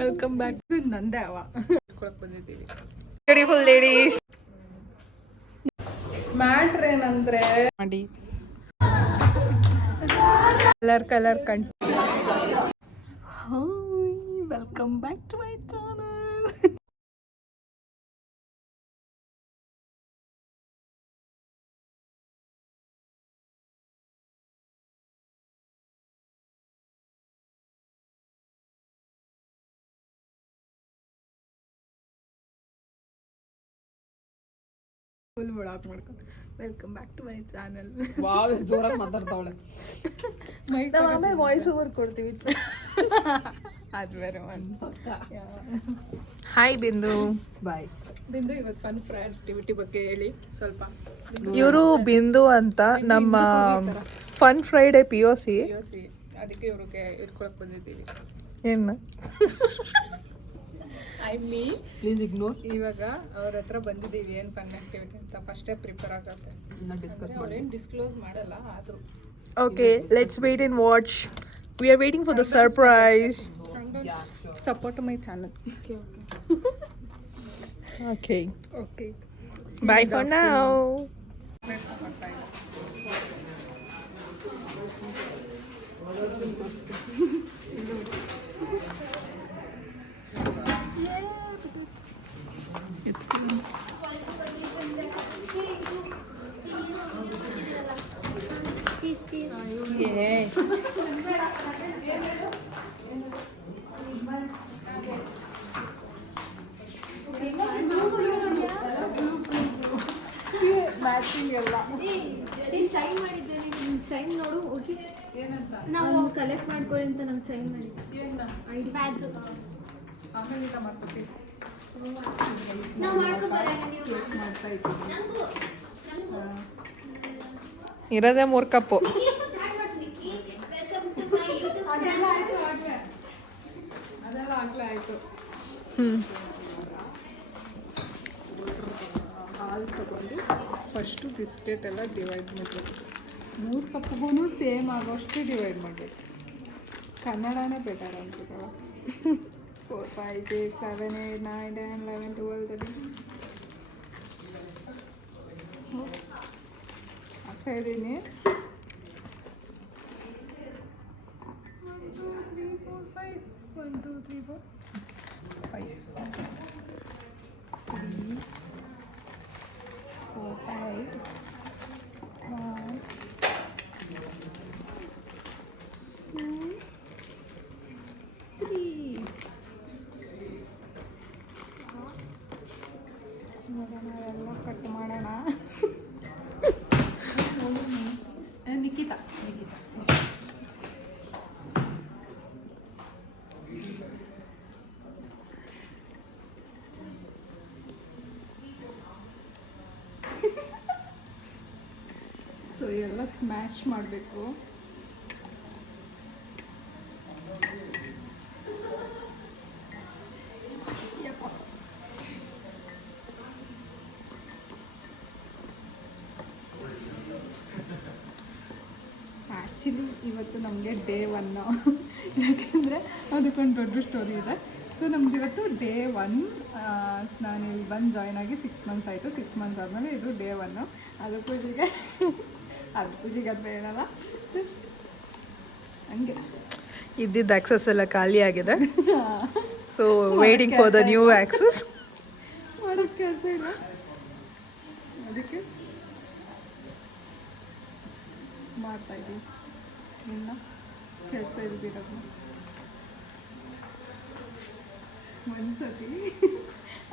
Welcome back. ನಂದೇ ಅವ ಬಂದಿದ್ದೀವಿ. Beautiful ladies. ಮ್ಯಾಟ್ರ್ ಏನಂದ್ರೆ ಮಾಡಿ ಕಲರ್ ಕಾಣಿಸ್. Welcome back to my channel. Full ಒಳಗೆ ಮಾಡ್ಕೊಂಡು welcome back to my channel. Wow ಜೋರಾಗಿ ಮಾತಾಡ್ತಾವಳೆ. ಆಮೇಲೆ ವಾಯ್ಸ್ ಓವರ್ ಕೊಡ್ತೀವಿ. ಅದು ಬೇರೆ ಹಾಯ್ ಬಿಂದು. ಬಾಯ್ ಬಿಂದು. ಇವತ್ತು ಫನ್ ಫ್ರೈ ಆಕ್ಟಿವಿಟಿ ಬಗ್ಗೆ ಹೇಳಿ ಸ್ವಲ್ಪ. ಇವರು ಬಿಂದು ಅಂತ ನಮ್ಮ ಫನ್ ಫ್ರೈಡೆ POC. ಅದಕ್ಕೆ ಇವ್ರಿಗೆ ಇಟ್ಕೊಳಕ್ ಬಂದಿದ್ದೀವಿ. ಏನು ಪ್ಲೀಸ್ ಇಗ್ನೋರ್. ಇವಾಗ ಅವ್ರ ಹತ್ರ ಬಂದಿದ್ದೀವಿ ಏನು ಫನ್ ಆಕ್ಟಿವಿಟಿ ಅಂತ. ಫಸ್ಟೇ ಪ್ರಿಪೇರ್ ಆಗತ್ತೆ. ಅವ್ರೇನು ಡಿಸ್ಕ್ಲೋಸ್ ಮಾಡಲ್ಲ ಆದರೂ. Okay, let's wait and watch. We are waiting for the surprise. Support to my channel. Okay. Okay. Bye for now. Matching ಎಲ್ಲ ಚೈನ್ ಮಾಡಿದ್ದೇನೆ. ನಿಮ್ಗೆ ಚೈನ್ ನೋಡು ಹೋಗಿ ನಾವು ಕಲೆಕ್ಟ್ ಮಾಡ್ಕೊಳ್ಳಿ ಅಂತ ನಮ್ಗೆ ಚೈನ್ ಮಾಡಿದ್ದೆ. ಐಡಿ ಬ್ಯಾಚ್ ಆಮೇಲೆ ಊಟ ಮಾಡ್ತೀವಿ. ನಾವು ಮಾಡ್ಕೊಬಾರ ನೀವು ಇರೋದೇ 3 ಕಪ್ಪು. ಅದೆಲ್ಲ ಆಗಲೇ ಆಯಿತು. ಹಾಲು ತಗೊಂಡು ಫಸ್ಟು ಬಿಸ್ಕೆಟ್ ಎಲ್ಲ ಡಿವೈಡ್ ಮಾಡಬೇಕು. 3 ಕಪ್ಪಿಗೂ ಸೇಮ್ ಆಗೋಷ್ಟು ಡಿವೈಡ್ ಮಾಡಬೇಕು. ಕನ್ನಡನೇ ಬೆಟರ್ ಅನ್ಸುತ್ತಲ್ಲ. 4, 5, 6, 7, 8, 9, 10, 11, 12, 13 ಆಗ್ತಾ ಇದ್ದೀನಿ. 1, 2, 3, 4, 5. 1, 2, 3, 4, 5. 3, 4, 5. 1, 2, 3. ಎಲ್ಲ ಕಟ್ ಮಾಡೋಣ. ನಿಖಿತಾ ಸೊ ಎಲ್ಲ ಸ್ಮ್ಯಾಶ್ ಮಾಡಬೇಕು. ಆ್ಯಕ್ಚುಲಿ ಇವತ್ತು ನಮಗೆ ಡೇ 1. ಯಾಕೆಂದರೆ ಅದಕ್ಕೊಂದು ದೊಡ್ಡ ಸ್ಟೋರಿ ಇದೆ. ಸೊ ನಮ್ದು ಇವತ್ತು ಡೇ 1. ನಾನು ಇಲ್ಲಿ ಬಂದು ಜಾಯ್ನ್ ಆಗಿ 6 ಮಂತ್ಸ್ ಆಯಿತು. 6 ಮಂತ್ಸ್ ಆದಮೇಲೆ ಇದು ಡೇ 1. ಅದು ಪೂಜೆಗೆ ಅದು ಬೇಡಲ್ಲ. ಹಂಗೆ ಇದ್ದಿದ್ದ ಆಕ್ಸಸ್ ಎಲ್ಲ ಖಾಲಿ ಆಗಿದೆ. So waiting for the new access. ಮಾಡೋಕ್ಕೆ ಕೆಲಸ ಇಲ್ಲ. ಅದಕ್ಕೆ ಮಾಡ್ತಾಯಿದ್ದೀವಿ. ಇನ್ನು ಕೆಲಸ ಇಲ್ದಿರೋದು ಒಂದ್ಸತಿ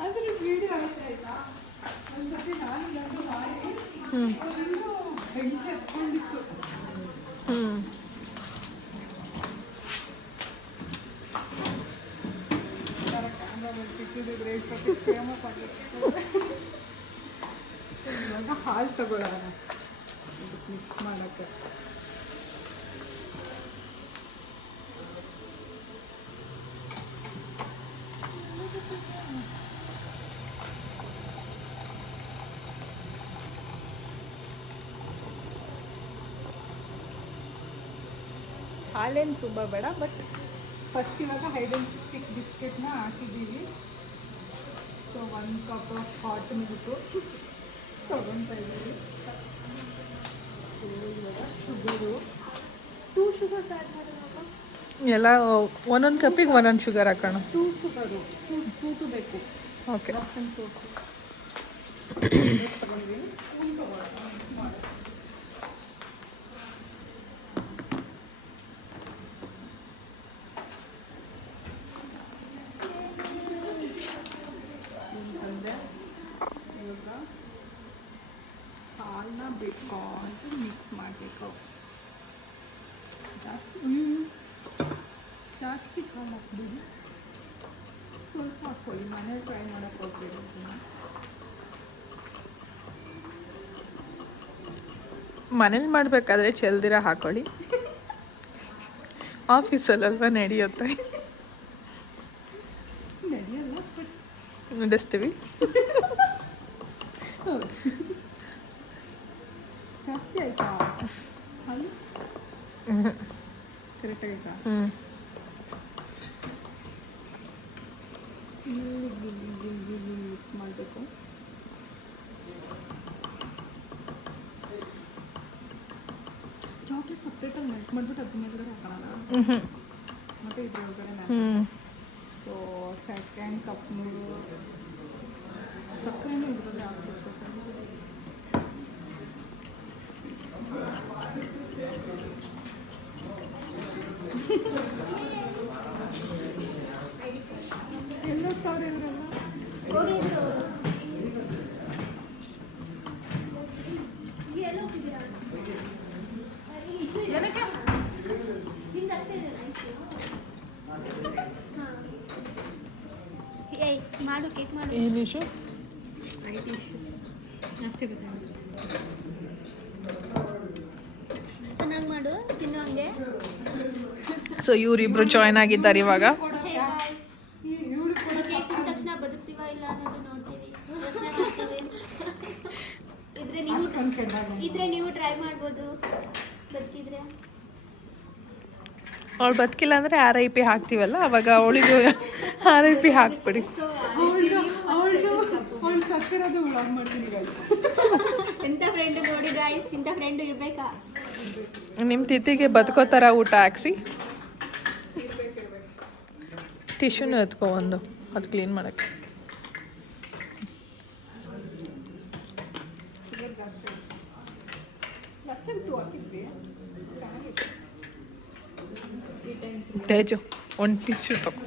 ಅಂದರೆ ವೀಡಿಯೋ ಆಯ್ತಾ. ಒಂದ್ಸತಿ ನಾನು ಮಾಡಿ ಬೆಂಕಿ ಹತ್ಕೊಂಡಿತ್ತು. ಇವಾಗ ಹಾಲು ತಗೊಳ್ಳೋಣ ಮಿಕ್ಸ್ ಮಾಡೋಕ್ಕೆ. ಹಾಲೇನು ತುಂಬ ಬೇಡ. ಬಟ್ ಫಸ್ಟ್ ಇವಾಗ ಹೈಡ್ ಆ್ಯಂಡ್ ಸೀಕ್ ಬಿಸ್ಕೆಟ್ನ ಹಾಕಿದ್ದೀವಿ. ಸೊ 1 ಕಪ್ ಹಾಟ್ ಮಿಲ್ಕು ತೊಗೊತಾ ಇದ್ದೀವಿ. ಸೊ ಇವಾಗ ಶುಗರು 2 ಶುಗರ್ಸ್ ಆ್ಯಡ್ ಮಾಡೋದಪ್ಪ. ಎಲ್ಲ ಒಂದೊಂದು ಕಪ್ಪಿಗೆ ಒಂದೊಂದು ಶುಗರ್ ಹಾಕೋಣ. 2 ಶುಗರು 2 ಬೇಕು. ಓಕೆ. ಹಾಲನ್ನ ಬಿಟ್ಕೊಂಡು ಮಿಕ್ಸ್ ಮಾಡಬೇಕು. ಜಾಸ್ತಿ ಹಾಲು ಹಾಕ್ಬಿಡಿ, ಸ್ವಲ್ಪ ಹಾಕ್ಕೊಳ್ಳಿ. ಮನೇಲಿ ಟ್ರೈ ಮಾಡೋಕ್ಕೆ ಹೋಗ್ಬೇಡಿ. ಮನೇಲಿ ಮಾಡಬೇಕಾದ್ರೆ ಚೆಲ್ದಿರ ಹಾಕೊಳ್ಳಿ. ಆಫೀಸಲ್ಲಲ್ವ ನಡೆಯುತ್ತೆ, ನಡೆಯಲ್ಲ ನಡೆಸ್ತೀವಿ. ಜಾಸ್ತಿ ಆಯ್ತಾ ಹಾಲು? ಕರೆಕ್ಟಾಗಿ ಆಯ್ತಾ? ಮಿಕ್ಸ್ ಮಾಡಬೇಕು. ಚಾಕ್ಲೇಟ್ ಸಪ್ರೇಟಾಗಿ ಮೆಲ್ಟ್ ಮಾಡಿಬಿಟ್ಟು ಅದ್ರ ಮೇಲೆ ಹಾಕೋಣ. ಮತ್ತು ಇದ್ರ ಒಳಗಡೆ ಸೊ ಸೆಕೆಂಡ್ ಕಪ್ ಸಕ್ಕರೆನೂ ಇದರಲ್ಲಿ ಹಾಕ್ಬೇಕು. ಎಲ್ಲ ಸ್ಟಾರ್ ಇವರೆಲ್ಲ ಮಾಡು, ಕೇಕ್ ಮಾಡು. ಏನು ಇಶ್ಯೂ? ಐಟಿ ಇಶ್ಯೂ ಅಷ್ಟೇ ಗೊತ್ತಾಗುತ್ತೆ. ಚೆನ್ನಾಗಿ ಮಾಡು, ತಿನ್ನು ಹಂಗೆ. ಸೊ ಇವರಿಬ್ರು ಜಾಯ್ನ್ ಆಗಿದ್ದಾರೆ ಇವಾಗ. ಕೇಕ್ ತಿಂದ ತಕ್ಷಣ ಬದುಕ್ತೀವ ಇಲ್ಲ ಅನ್ನೋದು ನೋಡ್ತೀವಿ, ಯೋಚನೆ ಮಾಡ್ತೀವಿ. ಇದ್ರೆ ನೀವು ಟ್ರೈ ಮಾಡ್ಬೋದು ಬದುಕಿದ್ರೆ. ಅವಳು ಬದುಕಿಲ್ಲ ಅಂದರೆ RIP ಹಾಕ್ತೀವಲ್ಲ, ಅವಾಗ ಅವಳಿಗೂ RIP ಹಾಕ್ಬಿಡಿ. ಸಕ್ಕರದು ವ್ಲಾಗ್ ಮಾಡ್ತೀನಿ ಗಾಯ್ಸ್. ಎಂಥ ಫ್ರೆಂಡ್ ನೋಡಿ ಗಾಯ್ಸ್, ಇಂಥ ಫ್ರೆಂಡ್ ಇರಬೇಕಾ? ನಿಮ್ಮ ತಿಥಿಗೆ ಬದುಕೋ ಥರ ಊಟ ಹಾಕ್ಸಿ. ಟಿಶ್ಯೂನು ಎತ್ಕೊ ಒಂದು, ಅದು ಕ್ಲೀನ್ ಮಾಡೋಕ್ಕೆ. ಲಾಸ್ಟ್ ಟೈಮ್ 2 ಹಾಕಿದ್ವಿ, ಚೆನ್ನಾಗಿತ್ತು. ತೇಜು ಒಂದು ಟಿಶ್ಯೂ ತಗೋ.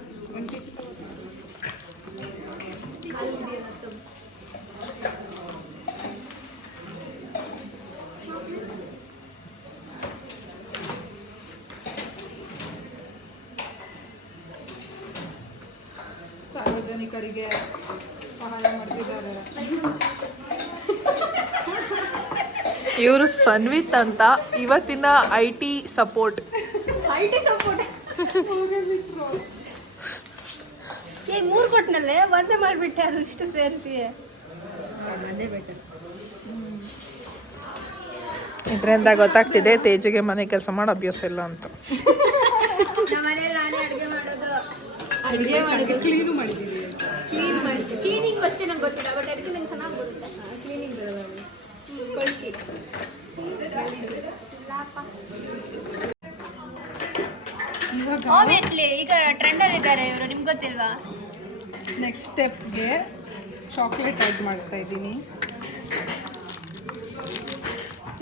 ಸಾರ್ವಜನಿಕರಿಗೆ ಸಹಾಯ ಮಾಡ್ತಿದ್ದಾರೆ. ಇವರು ಸನ್ವಿತ್ ಅಂತ, ಇವತ್ತಿನ IT ಸಪೋರ್ಟ್. ಏ 3 ಕೊಟ್ಟನಲ್ಲೇ, ಒಂದೇ ಮಾಡಿಬಿಟ್ಟೆ, ಅದು ಇಷ್ಟು ಸೇರಿಸಿ. ಅದೇ ಬೆಟರ್. ಇದರಿಂದ ಗೊತ್ತಾಗ್ತಿದೆ ತೇಜಿಗೆ ಮನೆ ಕೆಲಸ ಮಾಡೋ ಅಭ್ಯಾಸ ಇಲ್ಲ ಅಂತ. ನಮ್ಮನೇಲಿ ನಾನೇ ಅಡುಗೆ ಮಾಡೋದು. ಅಡುಗೆ ಮಾಡಿದ್ವಿ, ಕ್ಲೀನು ಮಾಡಿದ್ದೀವಿ. ಕ್ಲೀನಿಂಗ್ ಅಷ್ಟೇ ನಂಗೆ ಗೊತ್ತಿಲ್ಲ, ಬಟ್ ಅಡುಗೆ ನಂಗೆ ಚೆನ್ನಾಗಿ ಬರುತ್ತೆ. ಕ್ಲೀನಿಂಗ್ ಬರಲ್ಲ. ಕೊಳ್ಕಿ ಇವಾಗ ಆಬ್ವಿಯಸ್ಲಿ ಈಗ ಟ್ರೆಂಡಲ್ಲಿ ಇದ್ದಾರೆ ಇವರು, ನಿಮ್ಗೆ ಗೊತ್ತಿಲ್ವಾ? ನೆಕ್ಸ್ಟ್ ಸ್ಟೆಪ್ಗೆ ಚಾಕ್ಲೇಟ್ ಆ್ಯಡ್ ಮಾಡ್ತಾ ಇದ್ದೀನಿ.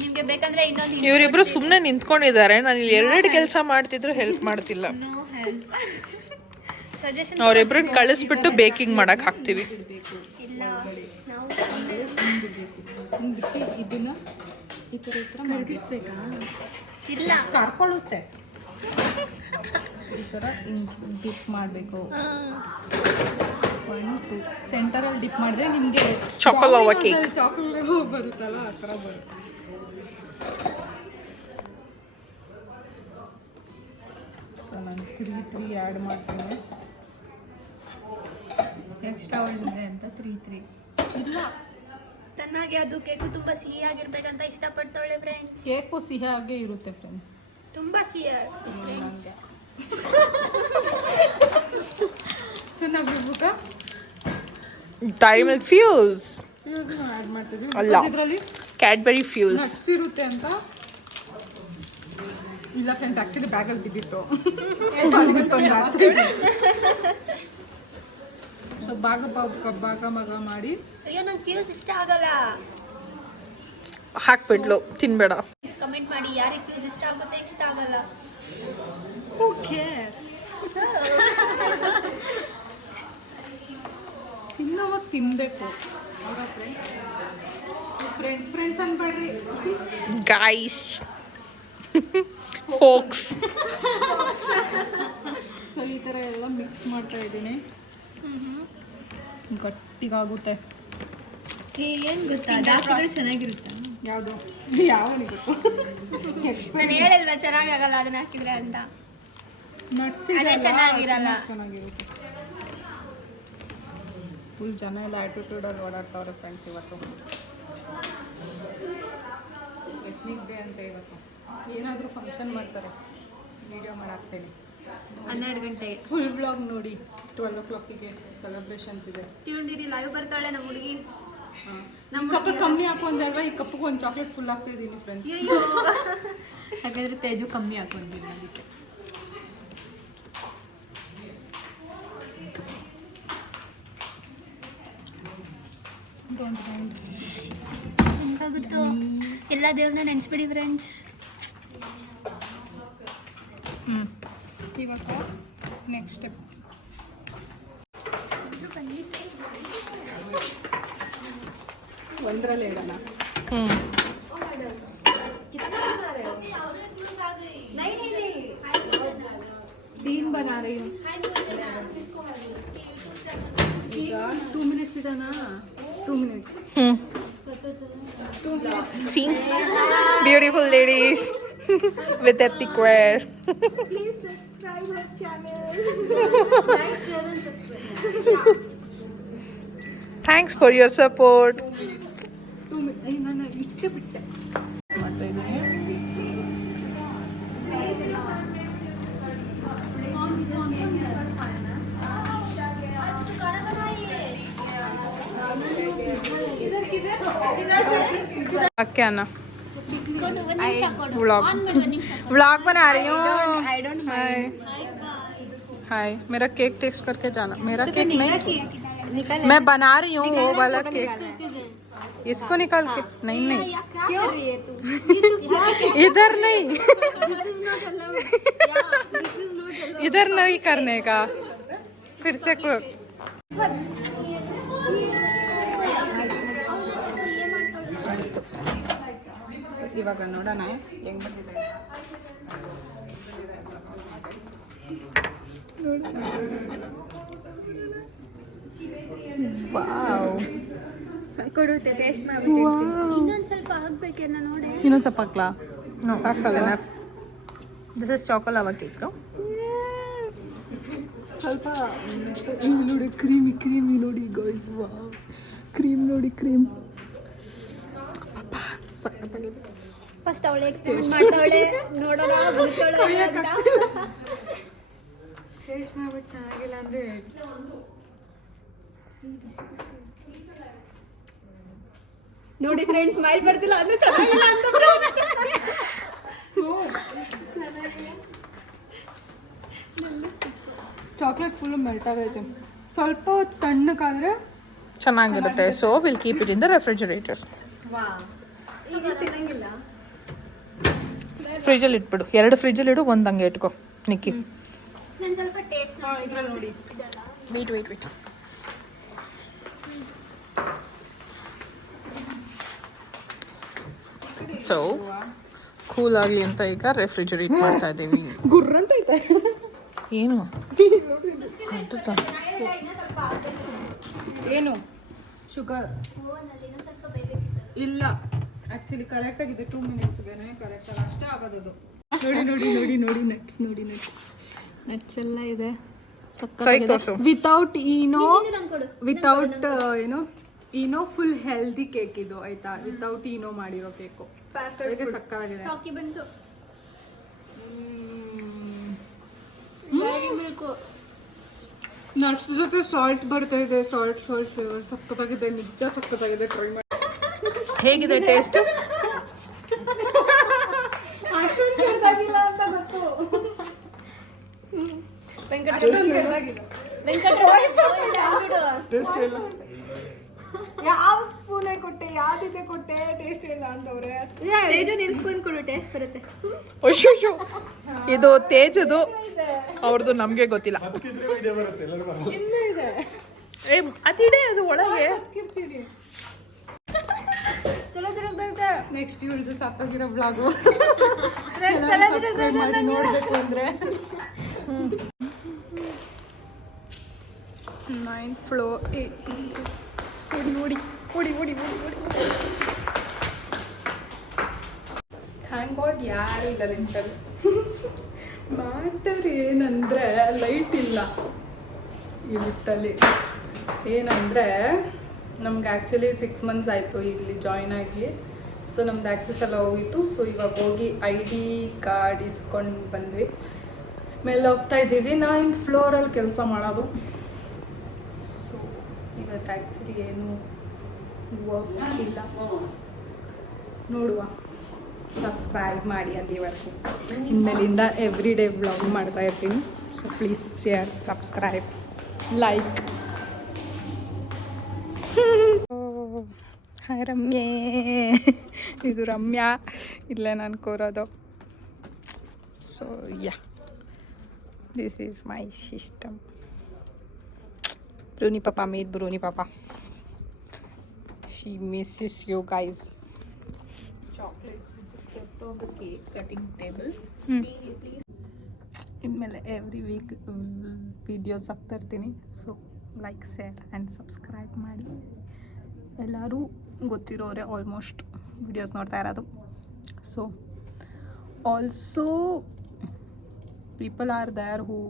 ನಿಮಗೆ ಬೇಕಂದ್ರೆ ಇನ್ನೊಂದು ಇವರಿಬ್ರು ಸುಮ್ಮನೆ ನಿಂತ್ಕೊಂಡಿದ್ದಾರೆ. ನಾನು ಇಲ್ಲಿ 2 ಕೆಲಸ ಮಾಡ್ತಿದ್ರು, ಹೆಲ್ಪ್ ಮಾಡ್ತಿಲ್ಲ. ನೋ ಹೆಲ್ಪ್ ಸಜೆಷನ್ ಅವರಿಬ್ರನ್ನ ಕಳಿಸ್ಬಿಟ್ಟು ಬೇಕಿಂಗ್ ಮಾಡಕ್ ಹಾಕ್ತೀವಿ. ಇಲ್ಲ, ನಾವು ಬಿಟ್ಟು ಇದನ್ನ ಈ ಥರ ಕರಗಿಸ್ಬೇಕಾ? ಇಲ್ಲ, ಕರ್ಕೊಳ್ಳುತ್ತೆ. ಈ ಥರ ಡಿಪ್ ಮಾಡಬೇಕು. 1 2 ಸೆಂಟರಲ್ಲಿ ಡಿಪ್ ಮಾಡಿದ್ರೆ ನಿಮಗೆ ಚಾಕೊಲೋವಾ ಕೇಕ್ ಚಾಕೊಲೇಟ್ ಬರುತ್ತಲ್ಲ, ಆ ಥರ ಬರುತ್ತೆ. ಸೊ ನಾನು 3 ಆ್ಯಡ್ ಮಾಡ್ತೀನಿ. ಎಕ್ಸ್ಟ್ರಾ ಒಳ್ಳಿದೆ ಅಂತ 3 ಇಲ್ಲ, ಚೆನ್ನಾಗಿ ಅದು ಕೇಕು ತುಂಬ ಸಿಹಿಯಾಗಿರ್ಬೇಕಂತ ಇಷ್ಟಪಡ್ತಾಳೆ ಫ್ರೆಂಡ್ಸ್. ಕೇಕು ಸಿಹಿಯಾಗೇ ಇರುತ್ತೆ ಫ್ರೆಂಡ್ಸ್, ತುಂಬ ಸಿಹಿ ಫ್ರೆಂಡ್ಸ್. ಏನಾಗಿ ಬಿಟ್ಬಿಟ್ಟು ಡೈರಿ ಮಿಲ್ಕ್ ಫ್ಯೂಸ್ ಫ್ಯೂಸ್ನ ಆ್ಯಡ್ ಮಾಡ್ತಿದ್ವಿ ಅಲ್ಲ. ಇದರಲ್ಲಿ ಕ್ಯಾಡ್ಬರಿ ಫ್ಯೂಸ್. ನಟ್ಸ್ ಇರುತ್ತೆ ಅಂತ. ಇಲ್ಲ ಫ್ರೆಂಡ್ಸ್, ಆ್ಯಕ್ಚುಲಿ ಬ್ಯಾಗಲ್ಲಿ ಬಿದ್ದಿತ್ತು. ಸೊ ಭಾಗ ಮಗ ಮಾಡಿ ಅಯ್ಯೋ ನಂಗೆ ಫ್ಯೂಸ್ ಇಷ್ಟ ಆಗಲ್ಲ. ಹಾಕ್ಬಿಟ್ಲು, ತಿನ್ಬೇಡ. ಕಮೆಂಟ್ ಮಾಡಿ ಯಾರಿಗೆ ಫ್ಯೂಸ್ ಇಷ್ಟ ಆಗುತ್ತೆ, ಇಷ್ಟ ಆಗಲ್ಲ. ಓಕೆ ತಿನ್ನೋವಾಗ ತಿನ್ನಬೇಕು. ಫ್ರೆಂಡ್ಸ್ ಅನ್ಬೇಡ್ರಿ ಗೈಸ್, ಫೋಕ್ಸ್. ಸೊ ಈ ಥರ ಎಲ್ಲ ಮಿಕ್ಸ್ ಮಾಡ್ತಾ ಇದ್ದೀನಿ. ಗಟ್ಟಿಗಾಗುತ್ತೆ. ಏನು ಗೊತ್ತಾ, ಡಾಕ್ಟರ್ ಚೆನ್ನಾಗಿರುತ್ತೆ. ಯಾವುದು ಯಾವನಿಗೆ ಗೊತ್ತು? ನಾನು ಹೇಳಿಲ್ವಾ ಚೆನ್ನಾಗಾಗಲ್ಲ ಅದನ್ನ ಹಾಕಿದ್ರೆ ಅಂತ. ನಟ್ಸ್ ಅದೇ ಚೆನ್ನಾಗಿರಲ್ಲ. ಚೆನ್ನಾಗಿರುತ್ತೆ. ಫುಲ್ ಜನ ಎಲ್ಲ ಆ್ಯಟಿಟ್ಯೂಡಲ್ಲಿ ಓಡಾಡ್ತಾವ್ರೆ ಫ್ರೆಂಡ್ಸ್ ಇವತ್ತು. ಎಸ್ನಿಕ್ ಡೇ ಅಂತ ಇವತ್ತು. ಏನಾದರೂ ಫಂಕ್ಷನ್ ಮಾಡ್ತಾರೆ, ವಿಡಿಯೋ ಮಾಡಾಕ್ತೇನೆ. 12 ಗಂಟೆಗೆ ಫುಲ್ ವ್ಲಾಗ್ ನೋಡಿ. 12 o'clock ಸೆಲೆಬ್ರೇಷನ್ಸ್ ಇದೆ. ತಿಂಡಿರಿ ಲೈವ್ ಬರ್ತಾಳೆ ನಮ್ಮ ಹುಡುಗಿ. ನಮ್ಮ ಕಪ್ ಕಮ್ಮಿ ಹಾಕೊಂಡಾಗ ಈ ಕಪ್ಪಿಗೆ ಒಂದು ಚಾಕ್ಲೇಟ್ ಫುಲ್ ಆಗ್ತಾ ಇದ್ದೀನಿ ಫ್ರೆಂಡ್ಸ್. ಹಾಗಾದ್ರೆ ತೇಜು ಕಮ್ಮಿ ಹಾಕೊಂಡಿದ್ದೀನಿ ಅದಕ್ಕೆ. ಹೆಂಗಾಗುತ್ತೋ ಎಲ್ಲ ದೇವ್ರನ್ನ ನೆನೆಸ್ಬಿಡಿ ಫ್ರೆಂಡ್ಸ್. ಇವಾಗ ನೆಕ್ಸ್ಟ್ ಸ್ಟೆಪ್ ಒಂದರಲ್ಲೇ ಇಡೋಣ. तीन बना रही हूँ. ಈಗ 2 minutes ಇಡೋಣ. 2 minutes. See? Beautiful ladies with ethnic wear. Please subscribe our channel. Like, share and subscribe. Thanks for your support. 2 minutes. ನಾನು ಇಷ್ಟೇ ಬಿಟ್ಟೆ ಮಾಡ್ತಾ ಇದ್ದೀನಿ. क्या ना व्लॉग बना रही हूँ. हाय, मेरा केक टेस्ट करके जाना. मेरा केक नहीं, मैं बना रही हूँ वो वाला केक. इसको निकाल के नहीं क्या कर रही है तू? इधर नहीं, इधर नहीं करने का. फिर से ಇವಾಗ ನೋಡೋಣ ಹೆಂಗ್ ಬಂದಿದೆ. ವಾವ್, ಕೊಡುತ್ತೆ ಟೇಸ್ಟ್ ಮಾಡ್ಬಿಟ್ಟು. ಇನ್ನೊಂದು ಸ್ವಲ್ಪ ಹಾಕ್ಬೇಕೇನ ನೋಡಿ. ಇನ್ನೊಂದು ಸ್ವಲ್ಪ ಹಾಕ್ಲಾ? ಸಾಕಲ್ಲ. This is choco lava cake. ಸ್ವಲ್ಪ ನೋಡಿ, ಕ್ರೀಮಿ ನೋಡಿ ಗೈಸ್. ವಾವ್, ಕ್ರೀಮ್ ನೋಡಿ, ಕ್ರೀಮ್ ಸಕ್ಕತ್ತಾಗಿದೆ. ಫಸ್ಟ್ ಅವಳೆ ಎಕ್ಸ್ಪೆರಿಮೆಂಟ್ ಮಾಡ್ತಾವಳೆ, ನೋಡೋಣ ಬುಲ್ತಾಳೆ ಅಂತ. ಟೇಸ್ಟ್ ಮಾಡ್ಬಿಟ್ಟು ಚೆನ್ನಾಗಿಲ್ಲ ಅಂದರೆ ನೋಡಿ ಫ್ರೆಂಡ್ಸ್, ಸ್ಮೈಲ್ ಬರ್ತಿಲ್ಲ ಅಂದ್ರೆ ಚೆನ್ನಾಗಿಲ್ಲ ಅಂತ. ಚಾಕ್ಲೇಟ್ ಫುಲ್ ಮೆಲ್ಟ್ ಆಗೈತೆ. ಸ್ವಲ್ಪ ತಣ್ಣಗಾದ್ರೆ ಚೆನ್ನಾಗಿರುತ್ತೆ. So will keep it in the refrigerator. ಈಗ ತಿನ್ನಂಗಿಲ್ಲ. ಫ್ರಿಜಲ್ಲಿ ಇಟ್ಬಿಡು. 2 ಫ್ರಿಜಲ್ಲಿ ಇಡು, 1 ಹಂಗೆ ಇಟ್ಕೊ ನಿಕ್ಕಿ. ನಾನು ಸ್ವಲ್ಪ ಟೇಸ್ಟ್ ಇದ್ರಲ್ಲಿ ನೋಡಿ. ವೇಟ್. ಸೊ ಕೂಲ್ ಆಗಲಿ ಅಂತ ಈಗ ರೆಫ್ರಿಜರೇಟ್ ಮಾಡ್ತಾ ಇದ್ದೀವಿ. ಗುರ್ರಂತ ಐತೆ. ಏನು ಏನು ಶುಗರ್ ಇಲ್ಲ, ಆ್ಯಕ್ಚುಲಿ ಕರೆಕ್ಟಾಗಿದೆ. 2 minutesಗೆ ಕರೆಕ್ಟಾಗಿ ಅಷ್ಟೇ ಆಗೋದು. ನೋಡಿ ನಟ್ಸ್ ಎಲ್ಲ ಇದೆ. Without Eno full healthy cake ಇದು ಆಯ್ತಾ. ವಿತೌಟ್ ಈನೋ ಮಾಡಿರೋ ಕೇಕು ಸಕ್ಕತ್ತಾಗಿದೆ. ಚಾಕಿ ಬಂತು. ನಟ್ಸ್ ಜೊತೆ ಸಾಲ್ಟ್ ಬರ್ತಾ ಇದೆ, ಸಾಲ್ಟ್ ಫ್ಲೇವರ್ ಸಕ್ಕತ್ತಾಗಿದೆ, ನಿಜ ಸಕ್ಕತ್ತಾಗಿದೆ. ಟ್ರೈ ಮಾಡಿ. ಹೇಗಿದೆ ಟೇಸ್ಟ್? ಯಾವ ಸ್ಪೂನ್ ಕೊಟ್ಟೆ, ಯಾವ್ದಿದೆ ಕೊಟ್ಟೆ, ಟೇಸ್ಟ್ ಇಲ್ಲ ಅಂತವ್ರೆ. ನಿಲ್ಸ್ಕೊಂಡ್ ಕೊಡು, ಟೇಸ್ಟ್ ಬರುತ್ತೆ. ಅಯ್ಯೋ, ಇದು ತೇಜದು, ಅವ್ರದ್ದು ನಮ್ಗೆ ಗೊತ್ತಿಲ್ಲ. ಇನ್ನೂ ಇದೆ, ಅದಿದೆ ಅದು ಒಳಗೆ. ನೆಕ್ಸ್ಟ್ ಇವ್ರದ್ದು ಸತ್ತಾಗಿರೋ ಬ್ಲಾಗು ನೋಡ್ಬೇಕು ಅಂದ್ರೆ 9th floor. ಓಡಿ. ಥ್ಯಾಂಕ್ ಗಾಡ್ ಯಾರು ಇಲ್ಲ ಲಿಂಟಲ್ಲಿ. ಮ್ಯಾಟರ್ ಏನಂದರೆ ಲೈಟ್ ಇಲ್ಲ ಈ ಲಿಫ್ಟಲ್ಲಿ. ಏನಂದರೆ ನಮ್ಗೆ ಆ್ಯಕ್ಚುಲಿ 6 months ಆಯಿತು ಇಲ್ಲಿ ಜಾಯ್ನ್ ಆಗಿ. ಸೊ ನಮ್ದು ಆ್ಯಕ್ಸಸ್ ಎಲ್ಲ ಹೋಗಿತ್ತು. ಸೊ ಇವಾಗ ಹೋಗಿ ID ಕಾರ್ಡ್ ಇಸ್ಕೊಂಡು ಬಂದ್ವಿ. ಮೇಲೆ ಹೋಗ್ತಾ ಇದ್ದೀವಿ. 9th ಫ್ಲೋರಲ್ಲಿ ಕೆಲಸ ಮಾಡೋದು. ಸೊ ಇವತ್ತು ಆ್ಯಕ್ಚುಲಿ ಏನು ವರ್ಕ್ ಇಲ್ಲ. ನೋಡುವ, ಸಬ್ಸ್ಕ್ರೈಬ್ ಮಾಡಿ ಅಲ್ಲಿವರೆಗೂ. ಇನ್ಮೇಲಿಂದ ಎವ್ರಿ ಡೇ ವ್ಲಾಗ್ ಮಾಡ್ತಾ ಇರ್ತೀನಿ. So please share, subscribe, like. Hi ರಮ್ಯೇ, ಇದು ರಮ್ಯಾ, ಇಲ್ಲೇ ನಾನು ಕೂರೋದು. So yeah, this is my system. Bruni Papa made Bruni Papa. She misses you guys. Chocolates which is kept on the cake cutting table. ಇನ್ಮೇಲೆ every week videos ಹಾಕ್ತಾ ಇರ್ತೀನಿ. So like, share and subscribe ಮಾಡಿ. ಎಲ್ಲರೂ ಗೊತ್ತಿರೋರೆ almost videos ನೋಡ್ತಾ ಇರೋದು. So also people are there who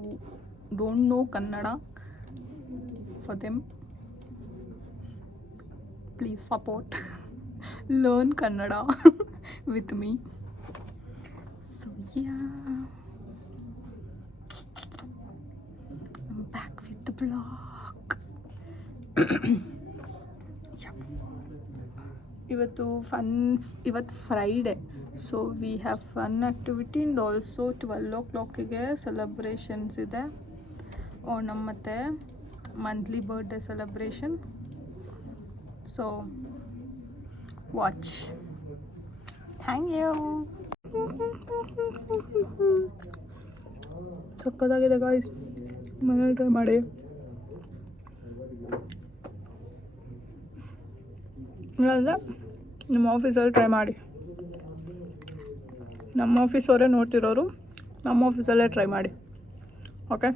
don't know Kannada. For them, please support, learn Kannada with me. So yeah, I'm back with the vlog. Yeah. ಇವತ್ತು Friday. So we have fun activity and also 12 o'clockಗೆ celebrations ಇದೆ. ನಮ್ಮ ಮತ್ತೆ monthly birthday celebration. So watch. Thank you. ಸಕ್ಕತ್ತಾಗಿದೆ guys, ಮನೇಲಿ try ಮಾಡಿ. ಇಲ್ಲಾಂದರೆ ನಿಮ್ಮ ಆಫೀಸಲ್ಲಿ ಟ್ರೈ ಮಾಡಿ. ನಮ್ಮ ಆಫೀಸವರೇ ನೋಡ್ತಿರೋರು, ನಮ್ಮ ಆಫೀಸಲ್ಲೇ ಟ್ರೈ ಮಾಡಿ. ಓಕೆ.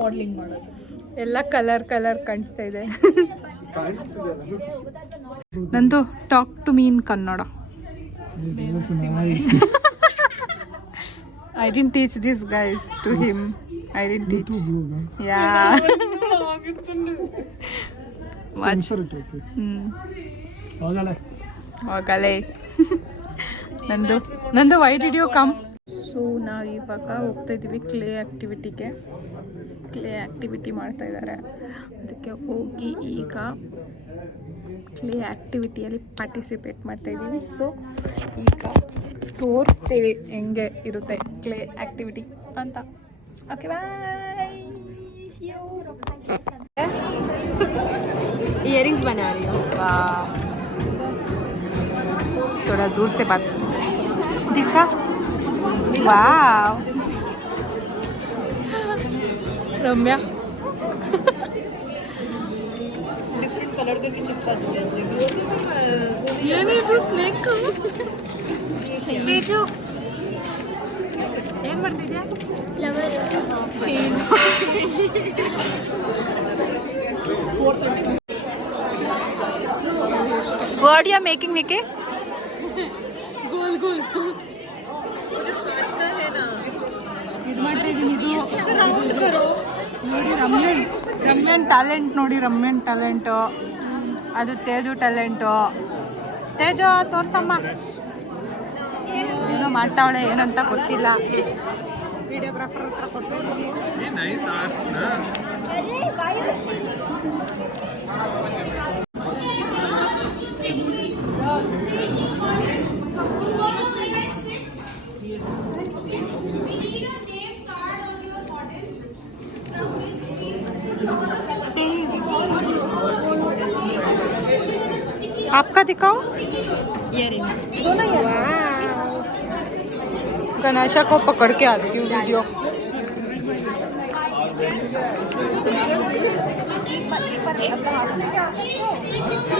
ಮಾಡ್ಲಿಂಗ್ ಮಾಡೋದು. ಎಲ್ಲ ಕಲರ್ ಕಲರ್ ಕಾಣಿಸ್ತಾ ಇದೆ. ನಂದು talk to me in Kannada. I didn't teach this guys to him. I didn't teach. Yeah. ಹೋಗಲೇ. ನಂದು why did you come? So ನಾವು ಇವಾಗ ಹೋಗ್ತಾ ಇದ್ದೀವಿ ಕ್ಲೇ ಆ್ಯಕ್ಟಿವಿಟಿಗೆ. ಕ್ಲೇ ಆ್ಯಕ್ಟಿವಿಟಿ ಮಾಡ್ತಾ ಇದ್ದಾರೆ, ಅದಕ್ಕೆ ಹೋಗಿ ಈಗ ಕ್ಲೇ ಆ್ಯಕ್ಟಿವಿಟಿಯಲ್ಲಿ ಪಾರ್ಟಿಸಿಪೇಟ್ ಮಾಡ್ತಾ ಇದ್ದೀವಿ. ಸೊ ಈಗ ತೋರಿಸ್ತೇವೆ ಹೆಂಗೆ ಇರುತ್ತೆ ಕ್ಲೇ ಆ್ಯಕ್ಟಿವಿಟಿ ಅಂತ. Okay bye. इयरिंग्स बना रही हो? वाह, थोड़ा दूर से बात दिखा. वाह रम्या, डिफरेंट कलर के भी चिप्स आते हैं. ये नहीं तो स्नेक ये जो ಏನು ಮಾಡ್ತಿದ್ಯಾ? Flower chain. What you are making, Nikki? गोल गोल मुझे हाथ का है ना. ಇದು ಮಾಡ್ತಾ ಇದ್ದೀನಿ. ಇದು राउंड करो. ನೋಡಿ ರಮ್ಯನ್ ಟ್ಯಾಲೆಂಟ್ ನೋಡಿ, ರಮ್ಯನ್ ಟ್ಯಾಲೆಂಟು. ಅದು ತೇಜು ಟ್ಯಾಲೆಂಟು. ತೇಜು ತೋರ್ಸಮ್ಮ. ಏನೋ ಮಾಡ್ತಾವಳೆ, ಏನಂತ ಗೊತ್ತಿಲ್ಲ. ವಿಡಿಯೋಗ್ರಾಫರ್ ಹತ್ರ ಕೊಟ್ಟಿದ್ದೀವಿ. आपका दिखाओ इयरिंग्स. गनाशा को पकड़ के आती हूँ वीडियो.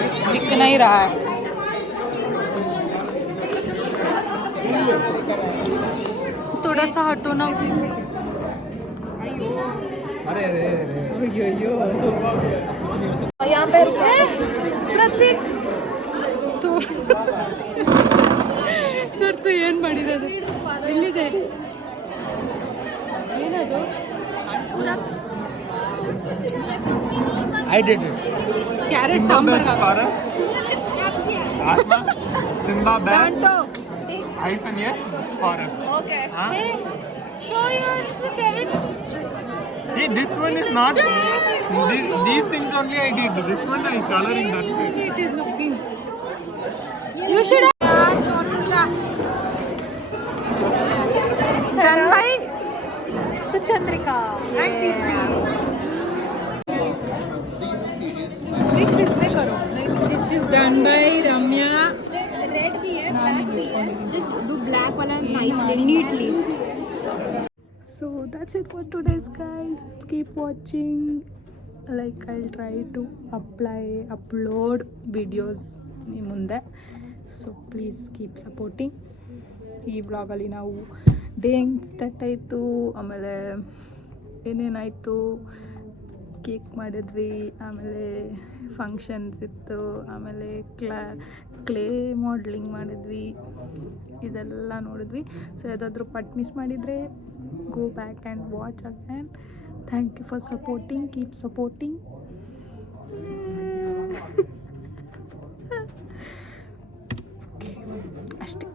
कुछ दिख नहीं रहा है. थोड़ा सा हटो ना. यहाँ पे प्रतीक ತೋರ್ಸು ಏನು ಮಾಡಿರೋದು, ಎಲ್ಲಿದೆ, ಏನದು? I did it. Carrot sambar. Forest. Atma. Simba Bass. Hyphen yes. Forest. Okay. Huh? Show yours, Kevin. Hey, this one is not. These things only I did. This one I coloring. That's it. It is looking. You should have. Done by Suchandrika and Deepthi. Mix इसमें करो. This is done by Ramya. Red भी है, black भी है. Just do black वाला nicely, neatly. So that's it for today's, guys. Keep watching. Like, I'll try to upload videos in ಮುಂದೆ. So please keep supporting. ಈ ವ್ಲಾಗಲ್ಲಿ ನಾವು day ಹೆಂಗೆ ಸ್ಟಾರ್ಟ್ ಆಯಿತು, ಆಮೇಲೆ ಏನೇನಾಯಿತು, ಕೇಕ್ ಮಾಡಿದ್ವಿ, ಆಮೇಲೆ ಫಂಕ್ಷನ್ಸ್ ಇತ್ತು, ಆಮೇಲೆ ಕ್ಲೇ ಮಾಡ್ಲಿಂಗ್ ಮಾಡಿದ್ವಿ, ಇದೆಲ್ಲ ನೋಡಿದ್ವಿ. ಸೊ ಯಾವುದಾದ್ರೂ ಪಾರ್ಟ್ ಮಿಸ್ ಮಾಡಿದರೆ go back and watch again. Thank you for supporting. Keep supporting. ಅಷ್ಟೇ.